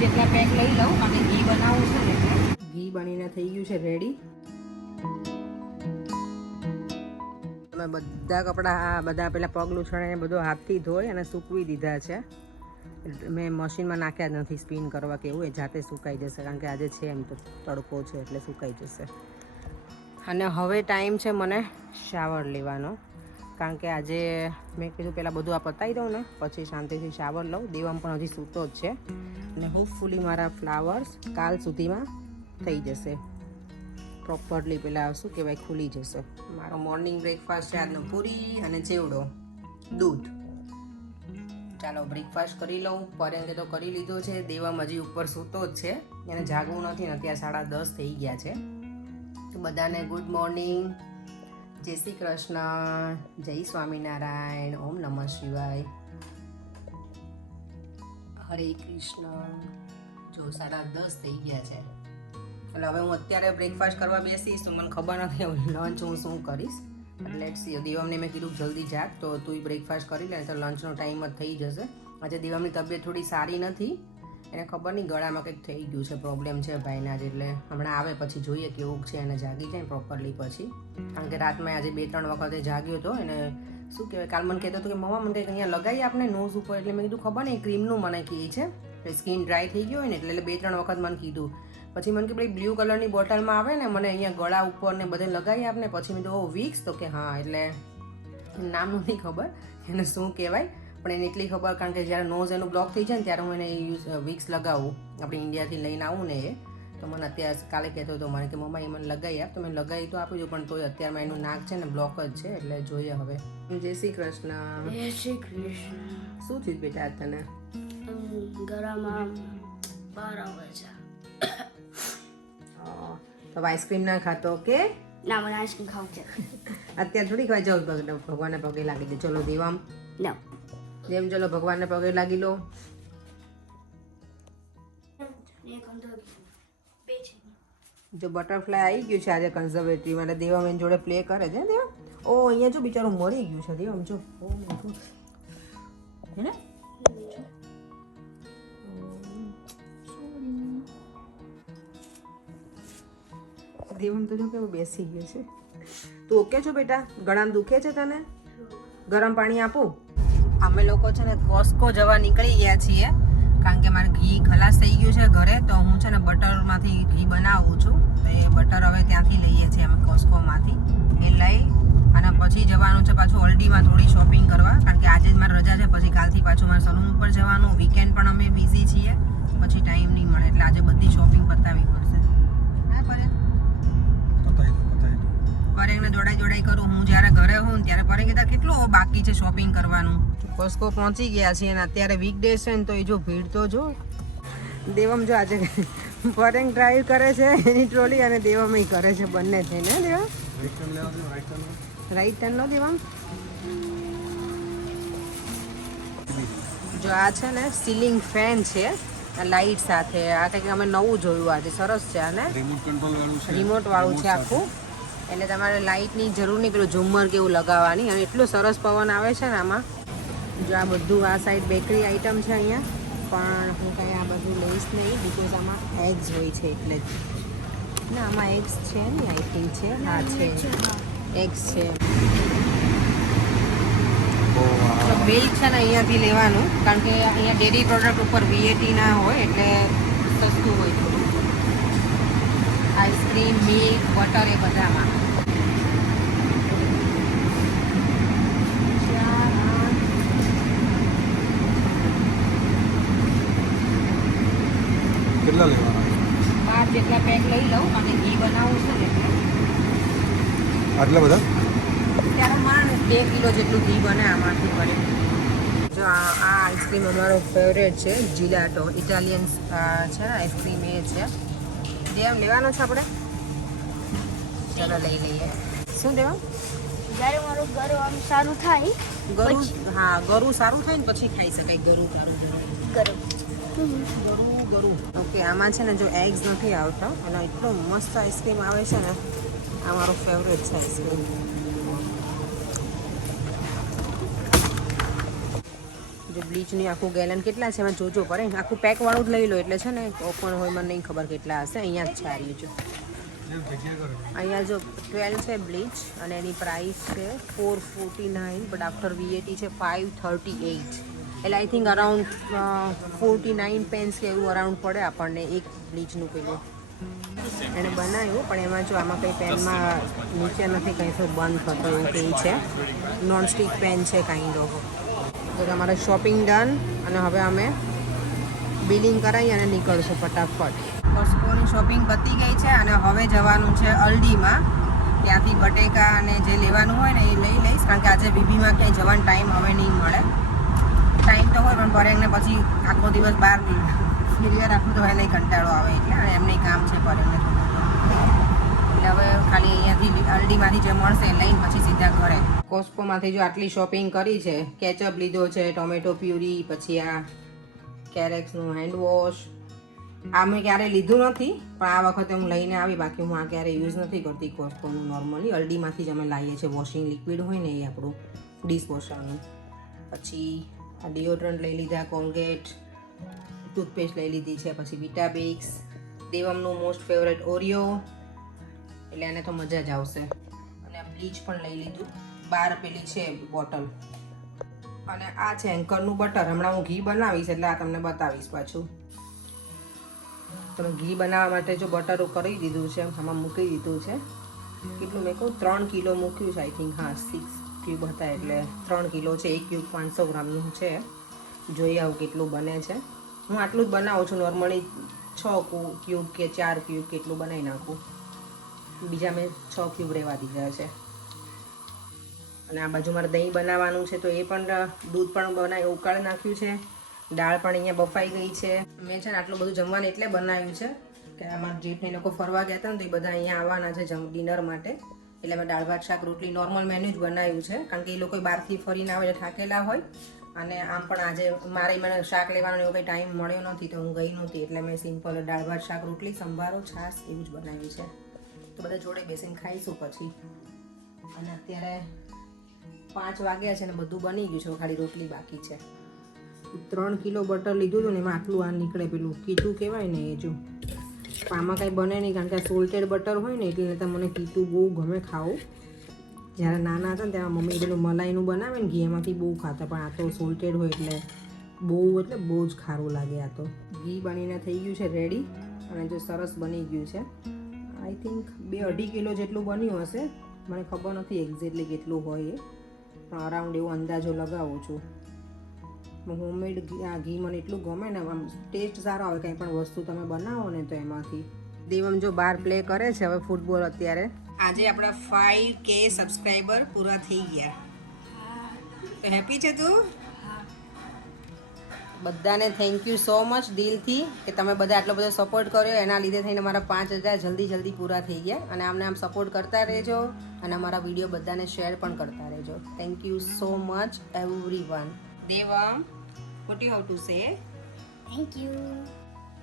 જેટલા પેક લઈ લઉં અને ઘી બનાવું છે ને એટલે ઘી બનીને થઈ ગયું છે રેડી. અમે બધા કપડાં બધા પેલા પગ લૂછાણીને બધું હાથથી ધોઈ અને સૂકવી દીધા છે. મેં મશીનમાં નાખ્યા જ નથી સ્પિન કરવા કે એવું, એ જાતે સુકાઈ જશે કારણ કે આજે છે એમ તો તડકો છે એટલે સુકાઈ જશે. અને હવે ટાઈમ છે મને શાવર લેવાનો કારણ કે આજે મેં કીધું પહેલાં બધું આ પતાવી દઉં ને પછી શાંતિથી શાવર લઉં. દેવામ પણ હજી સૂતો જ છે અને હોપફુલી મારા ફ્લાવર્સ કાલ સુધીમાં થઈ જશે પ્રોપરલી, પેલા શું કહેવાય ખુલી જશે. મારો મોર્નિંગ બ્રેકફાસ્ટ છે આજનો પૂરી અને ચેવડો દૂધ. ચાલો બ્રેકફાસ્ટ કરી લઉં. પરેંગે તો કરી લીધો છે, દેવામ હજી ઉપર સૂતો જ છે, એને જાગવું નથી ને અત્યારે 10:30 થઈ ગયા છે. તો બધાને ગુડ મોર્નિંગ, જય શ્રી કૃષ્ણ, જય સ્વામિનારાયણ, ઓમ નમઃ શિવાય, હરે કૃષ્ણ. જો 10:30 થઈ ગયા છે એટલે હવે હું અત્યારે બ્રેકફાસ્ટ કરવા બેસીશ તો મને ખબર નથી લંચ હું શું કરીશ. Let's see. દેવમને મેં કીધું જલ્દી જાગ તો તું બ્રેકફાસ્ટ કરી લે તો લંચનો ટાઈમ જ થઈ જશે. આજે દેવમની તબિયત થોડી સારી નથી, એને ખબર નહીં ગળામાં કંઈક થઈ ગયું છે, પ્રોબ્લેમ છે ભાઈના જ, એટલે હમણાં આવે પછી જોઈએ કેવું છે, એને જાગી જાય પ્રોપરલી પછી. કારણ કે રાતમાં આજે 2-3 વખતે જાગ્યો હતો. એને શું કહેવાય કાલ મને કહેતો હતો કે મમ્મા મને કંઈક અહીંયા લગાવી આપને નોઝ ઉપર, એટલે મેં કીધું ખબર નહીં ક્રીમનું મને કહે છે, સ્કિન ડ્રાય થઈ ગયો હોય ને એટલે 2-3 વખત મને કીધું. પછી મને કે ભાઈ બ્લુ કલરની બોટલમાં આવે ને મને અહીંયા ગળા ઉપર ને બધે લગાવી આપને. પછી મેં તો વિક્સ, તો કે હા, એટલે નામ નથી ખબર એને શું કહેવાય પણ એને એટલી ખબર કારણ કે જ્યારે નોઝ એનું બ્લોક થઈ જાય ને ત્યારે હું એને વિક્સ લગાવું, આપણે ઇન્ડિયાથી લઈને આવું ને એ. તો મને અત્યારે કાલે કહેતો હતો મને કે મમ્મા એ મને લગાવી આપ, તો મેં લગાવી તો આપી દઉં પણ તોય અત્યારમાં એનું નાક છે ને બ્લોક જ છે એટલે જોઈએ હવે. જય શ્રી કૃષ્ણ. જય શ્રી કૃષ્ણ. શું થયું બેટા આજ તને? ગળામાં બહાર આવે છે. તો આઈસ્ક્રીમ ના ખાતો કે? ના, મને આઈસ્ક્રીમ ખાવું છે. અત્યારે થોડી ખવાય. જાઓ ભગવાનને પગે લાગી દે. ચલો દેવામ, ના જેમ ચલો ભગવાનને પગે લાગી લો. જો બટરફ્લાય આવી ગયું છે આજે કન્ઝર્વેટરી માટે. દેવામ એની જોડે પ્લે કરે છે. દેવામ ઓ અહીંયા જો બિચારું મરી ગયું છે. દેવામ જો ઓ મોટું હે ને. દેવામ તો જો કેવું બેસી ગયો છે. તું ઓકે છો બેટા? ગળામાં દુખે છે તને? ગરમ પાણી આપું? અમે લોકો છે ને કોસ્કો જવા નીકળી ગયા છીએ કારણ કે મારે ઘી ખલાસ થઈ ગયું છે ઘરે. તો હું છે ને બટરમાંથી ઘી બનાવું છું, તો એ બટર હવે ત્યાંથી લઈએ છીએ અમે કોસ્કોમાંથી. એ લઈ અને પછી જવાનું છે પાછું ઓલ્ડીમાં થોડી શોપિંગ કરવા કારણ કે આજે જ મારી રજા છે. પછી કાલથી પાછું મારે સલૂન ઉપર જવાનું. વીકેન્ડ પણ અમે બિઝી છીએ, પછી ટાઈમ નહીં મળે એટલે આજે બધી શોપિંગ પતાવવી પડશે. હા પરેંગને જોડાઈ કરું. હું જ્યારે ઘરે હોઉં ત્યારે પરેંગ કહેતા કેટલું બાકી છે શોપિંગ કરવાનું. કોસ્કો પહોંચી ગયા છીએ અને અત્યારે વીકડેઝ છે ને તો એ જો ભીડ તો જો. દેવમ જો આજે પરેંગ ડ્રાઈવ કરે છે એની ટ્રોલી અને દેવમ કરે છે, બંને થઈને. દેવમ રાઈટ ટર્ન લો. દેવમ જો આ છે ને સીલિંગ ફેન છે લાઇટ સાથે. આ કંઈક અમે નવું જોયું આજે, સરસ છે. અને રિમોટ વાળું છે આખું, એટલે તમારે લાઇટની જરૂર નહીં પેલું ઝુમ્મર કેવું લગાવવાની. અને એટલો સરસ પવન આવે છે ને આમાં. જો આ બધું આ સાઈડ બેકરી આઈટમ છે અહીંયા, પણ હું કંઈ આ બધું લઈશ નહીં બિકોઝ આમાં એગ્સ હોય છે એટલે જ. ના આમાં એગ્સ છે ને, આઈ થિંક છે. હા છે, એગ્સ છે. મિલ્ક છે ને અહીંયાથી લેવાનું કારણ કે અહીંયા ડેરી પ્રોડક્ટ ઉપર VAT ના હોય એટલે સસ્તું હોય થોડું. આઈસ્ક્રીમ, મિલ્ક, બટર એ બધામાં. કેટલા લેવાના? 5 જેટલા પેક લઈ લઉં અને ઘી બનાવું છે ને એટલે. આટલા બધા? ત્યારે માંડ 2 કિલો જેટલું ઘી બને આમાંથી પડે. જો આ આઈસ્ક્રીમ અમારો ફેવરેટ છે, જીલાટો ઇટાલિયન છે ને આઈસ્ક્રીમ એ છે. દેવ લેવાનો છે આપણે? ચાલો લઈ લઈએ. શું દેવા? જ્યારે મારું ગળું આમ સારું થાય, ગરું, હા ગરું સારું થાય ને પછી ખાઈ શકાય. ગરું સારું ગરમ ગરું. ઓકે આમાં છે ને જો એગ્સ નથી આવતા અને એટલો મસ્ત આઈસ્ક્રીમ આવે છે ને. આ મારો ફેવરેટ છે આઈસ્ક્રીમ. જે બ્લીચની આખું ગેલન કેટલા છે એમાં જોજો પડે આખું પેકવાળું જ લઈ લો એટલે છે ને ઓપન હોય મને નહીં ખબર કેટલા હશે અહીંયા જ છે આ રહ્યું જો અહીંયા જો 12 છે બ્લીચ અને એની પ્રાઇસ છે 449 બટ આફ્ટર વીએટી છે 538 એટલે આઈ થિંક અરાઉન્ડ 49 પેન્સ કે એવું અરાઉન્ડ પડે આપણને એક બ્લીચનું પેલું એને બનાવ્યું પણ એમાં જો આમાં કંઈ પેનમાં નીચે નથી કંઈ તો બંધ થતો એવું કંઈ છે નોનસ્ટિક પેન છે કાઇન્ડ ઓફ તો તમારે શોપિંગ ડન અને હવે અમે બિલિંગ કરાવી અને નીકળશું ફટાફટ કોસ્કોની શોપિંગ પતી ગઈ છે અને હવે જવાનું છે અલ્ડીમાં ત્યાંથી બટેકા અને જે લેવાનું હોય ને એ લઈ લઈશ કારણ કે આજે બીબીમાં ક્યાંય જવાનો ટાઈમ હવે નહીં મળે ટાઈમ તો હોય પણ પરેંગને પછી આખો દિવસ બહાર ફેરવ્યા રાખવું તો એને કંટાળો આવે એટલે અને એમને કામ છે પરેંગને એટલે હવે ખાલી અહીંયાથી અલ્ડીમાંથી જે મળશે એ લઈને પછી સીધા ઘરે કોસ્કોમાંથી જો આટલી શોપિંગ કરી છે કેચઅપ લીધો છે ટોમેટો પ્યુરી પછી આ કેરેક્સનું હેન્ડવોશ આ મેં ક્યારેય લીધું નથી પણ આ વખતે હું લઈને આવી બાકી હું આ ક્યારેય યુઝ નથી કરતી કોસ્કોનું નોર્મલી અલ્ડીમાંથી જ અમે લાવીએ છીએ વોશિંગ લિક્વિડ હોય ને એ આપણું ડિશવોશરનું પછી આ ડિઓડ્રન્ટ લઈ લીધા કોલગેટ ટૂથપેસ્ટ લઈ લીધી છે પછી વિટાબિક્સ દેવમનું મોસ્ટ ફેવરેટ ઓરિયો એટલે એને તો મજા જ આવશે અને આ બ્લીચ પણ લઈ લીધું 12 પેલી છે બોટલ અને આ છે એન્કરનું બટર હમણાં હું ઘી બનાવીશ એટલે આ તમને બતાવીશ પાછું તમે ઘી બનાવવા માટે જો બટર કરી દીધું છે આમાં મૂકી દીધું છે કેટલું મેં કહું 3 કિલો મૂક્યું છે આઈ થિંક હા 6 ક્યુબ હતા એટલે 3 કિલો છે 1 ક્યુબ 500 ગ્રામનું છે જોઈ આવું કેટલું બને છે હું આટલું જ બનાવું છું નોર્મલી 6 ક્યુબ કે 4 ક્યુબ કેટલું બનાવી નાખું બીજા મેં 6 ક્યુબ રહેવા દીધા છે અને આ બાજુ મારે દહીં બનાવવાનું છે તો એ પણ દૂધ પણ બનાવી ઉકાળી નાખ્યું છે દાળ પણ અહીંયા બફાઈ ગઈ છે મેં છે ને આટલું બધું જમવાનું એટલે બનાવ્યું છે કે અમારા જેઠને લોકો ફરવા ગયા હતા ને તો એ બધા અહીંયા આવવાના છે ડિનર માટે એટલે મેં દાળ ભાત શાક રોટલી નોર્મલ મેન્યુ જ બનાવ્યું છે કારણ કે એ લોકો બહારથી ફરીને આવે થાકેલા હોય અને આમ પણ આજે મને શાક લેવાનો એવો કંઈ ટાઈમ મળ્યો નથી તો હું ગઈ નહોતી એટલે મેં સિમ્પલ દાળ ભાત શાક રોટલી સંભારો છાશ એવું જ બનાવ્યું છે તો બધા જોડે બેસીને ખાઈશું પછી અને અત્યારે 5 વાગ્યા છે ને બધું બની ગયું છે ખાલી રોટલી બાકી છે 3 કિલો બટર લીધું હતું ને એમાં આટલું આ નીકળે પેલું કીટું કહેવાય ને એ જો આમાં કાંઈ બને નહીં કારણ કે આ સોલ્ટેડ બટર હોય ને એટલે તો મને કીટું બહુ ગમે ખાવું જ્યારે નાના હતા ને ત્યાં મમ્મી પેલું મલાઈનું બનાવે ને ઘી એમાંથી બહુ ખાતા પણ આ તો સોલ્ટેડ હોય એટલે બહુ જ ખારું લાગે આ તો ઘી બનીને થઈ ગયું છે રેડી અને જો સરસ બની ગયું છે આઈ થિંક 2-2.5 કિલો જેટલું બન્યું હશે મને ખબર નથી એક્ઝેક્ટલી કેટલું હોય એ પણ અરાઉન્ડ એવો અંદાજો લગાવું છું હોમમેડ આ ઘી મને એટલું ગમે ને આમ ટેસ્ટ સારો આવે કંઈ પણ વસ્તુ તમે બનાવો ને તો એમાંથી દેવમ જો બહાર પ્લે કરે છે હવે ફૂટબોલ અત્યારે આજે આપણા 5K સબસ્ક્રાઈબર પૂરા થઈ ગયા તો હેપી છે તું બધાને થેન્ક યુ સો મચ દિલથી કે તમે બધા આટલો બધો સપોર્ટ કર્યો એના લીધે થઈને અમારા 5000 જલ્દી પૂરા થઈ ગયા અને આમને આમ સપોર્ટ કરતા રહેજો અને અમારા વિડીયો બધાને શેર પણ કરતા રહેજો thank you so much everyone Devam what you have to say thank you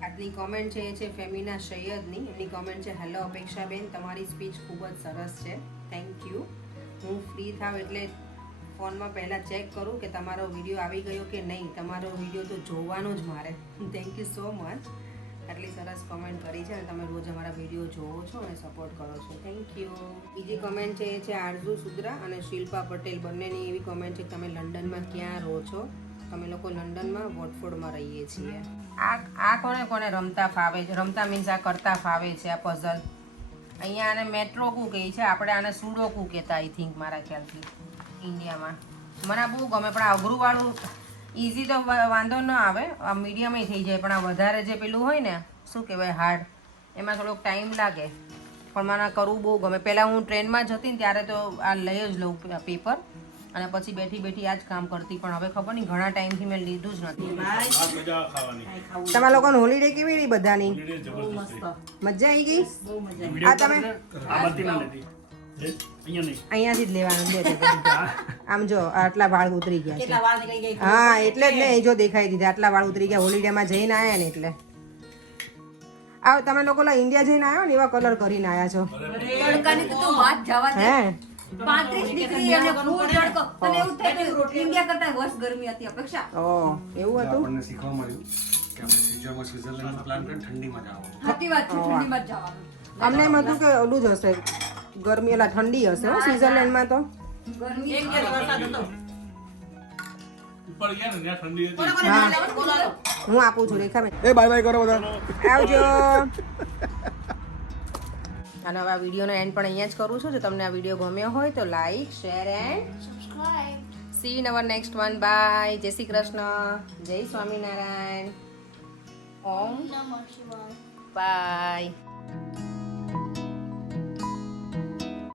આજની કોમેન્ટ છે એ છે ફેમિના સૈયદની એમની કોમેન્ટ છે હેલો અપેક્ષાબેન તમારી સ્પીચ ખૂબ જ સરસ છે થેન્ક યુ હું ફ્રી થાવ એટલે ફોનમાં પહેલાં ચેક કરું કે તમારો વિડીયો આવી ગયો કે નહીં તમારો વિડીયો તો જોવાનો જ મારે થેન્ક યુ સો મચ આટલી સરસ કોમેન્ટ કરી છે અને તમે રોજ અમારા વિડીયો જોવો છો અને સપોર્ટ કરો છો થેન્ક યુ બીજી કોમેન્ટ છે એ છે આરઝુ સુદ્રા અને શિલ્પા પટેલ બંનેની એવી કોમેન્ટ છે કે તમે લંડનમાં ક્યાં રહો છો તમે લોકો લંડનમાં વોટફોર્ડમાં રહીએ છીએ આ કોને રમતા ફાવે છે રમતા મીન્સ આ કરતા ફાવે છે આ પઝલ અહીંયા આને મેટ્રોકું કહે છે આપણે આને સુડોકું કહેતા આઈ થિંક મારા ખ્યાલથી ઇન્ડિયામાં મને આ બહુ ગમે પણ આ અઘરુંવાળું ઇઝી તો વાંધો ન આવે આ મીડિયમ થઈ જાય પણ આ વધારે જે પેલું હોય ને શું કહેવાય હાર્ડ એમાં થોડોક ટાઈમ લાગે પણ મને આ કરવું બહુ ગમે પહેલાં હું ટ્રેનમાં જતી ને ત્યારે તો આ લઈ જ લઉં પેપર અને પછી બેઠી આ જ કામ કરતી પણ હવે ખબર નહીં ઘણા ટાઈમથી મેં લીધું જ નથી તમારા લોકોની હોલિડે કેવી રહી બધાની મજા આવી ગઈ આ તમે અહીંયાથી જ લેવાનું આમ જો આટલા વાળ ઉતરી ગયા છે હા એટલે જ ને જો દેખાઈ દીધા આટલા વાળ ઉતરી ગયા હોલિડેમાં જઈને આવ્યા ને એટલે આ તમે લોકો ઇન્ડિયા જઈને આવ્યો ને એવા કલર કરીને આવ્યા છો હે 35 ડિગ્રી અને ફૂલ તડકો તને એવું થાય કે ઇન્ડિયા કરતા વર્ષ ગરમી હતી અપેક્ષા ઓહ એવું હતું આપણને શીખવા મળ્યું કે આપણે સ્વિટ્ઝરલેન્ડનો પ્લાન કરીને ઠંડીમાં જવાનું. સાચી વાત છે ઠંડીમાં જ જવાનું અમને એમ હતું કે ઓલું જ હશે ગરમી એટલે ઠંડી હશે હો સ્વિટ્ઝરલેન્ડમાં તો ગરમી એક દિવસ વરસાદ હતો. ઉપર ગયા ને ત્યાં ઠંડી હતી. હું આપું છું રેખાબેન એ બાય બાય કરો બધા. આવજો અને હવે આ વિડીયોનો એન્ડ પણ અહીંયા જ કરું છું જો તમને આ વિડીયો ગમ્યો હોય તો like share and subscribe see in our next one bye Jai Shri Krishna જય સ્વામિનારાયણ ઓમ નમઃ શિવાય બાય